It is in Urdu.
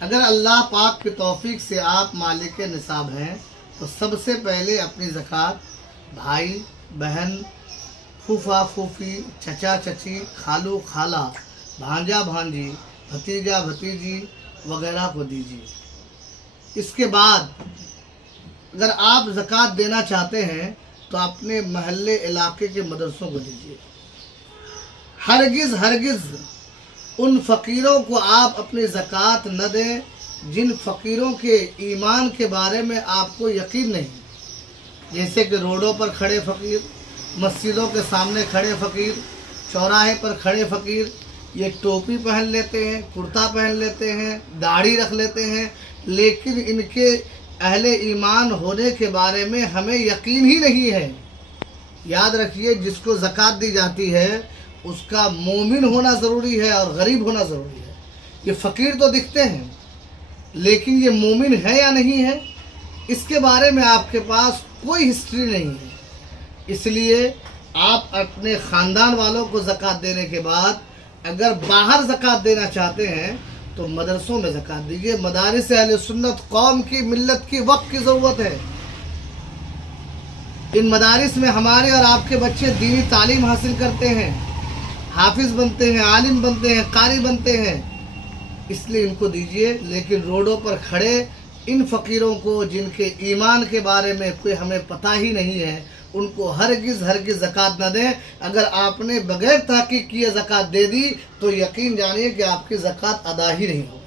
اگر اللہ پاک کی توفیق سے آپ مالک نصاب ہیں تو سب سے پہلے اپنی زکوٰۃ بھائی بہن، پھوپھا پھوپھی، چچا چچی، خالو خالہ، بھانجا بھانجی، بھتیجا بھتیجی وغیرہ کو دیجیے۔ اس کے بعد اگر آپ زکوٰۃ دینا چاہتے ہیں تو اپنے محلے علاقے کے مدرسوں کو دیجیے۔ ہرگز ان فقیروں کو آپ اپنی زکوٰۃ نہ دیں جن فقیروں کے ایمان کے بارے میں آپ کو یقین نہیں، جیسے کہ روڈوں پر کھڑے فقیر، مسجدوں کے سامنے کھڑے فقیر، چوراہے پر کھڑے فقیر۔ یہ ٹوپی پہن لیتے ہیں، کرتا پہن لیتے ہیں، داڑھی رکھ لیتے ہیں، لیکن ان کے اہل ایمان ہونے کے بارے میں ہمیں یقین ہی نہیں ہے۔ یاد رکھیے، جس کو زکوٰۃ دی جاتی ہے اس کا مومن ہونا ضروری ہے اور غریب ہونا ضروری ہے۔ یہ فقیر تو دکھتے ہیں لیکن یہ مومن ہے یا نہیں ہے اس کے بارے میں آپ کے پاس کوئی ہسٹری نہیں ہے۔ اس لیے آپ اپنے خاندان والوں کو زکوٰۃ دینے کے بعد اگر باہر زکوٰۃ دینا چاہتے ہیں تو مدرسوں میں زکوٰۃ دیجیے۔ مدارس اہل سنت قوم کی، ملت کی، وقت کی ضرورت ہے۔ ان مدارس میں ہمارے اور آپ کے بچے دینی تعلیم حاصل کرتے ہیں، حافظ بنتے ہیں، عالم بنتے ہیں، قاری بنتے ہیں، اس لیے ان کو دیجیے۔ لیکن روڈوں پر کھڑے ان فقیروں کو جن کے ایمان کے بارے میں کوئی ہمیں پتہ ہی نہیں ہے، ان کو ہرگز زکوٰۃ نہ دیں۔ اگر آپ نے بغیر تحقیق کیے زکوٰۃ دے دی تو یقین جانیے کہ آپ کی زکوٰۃ ادا ہی نہیں ہوگی۔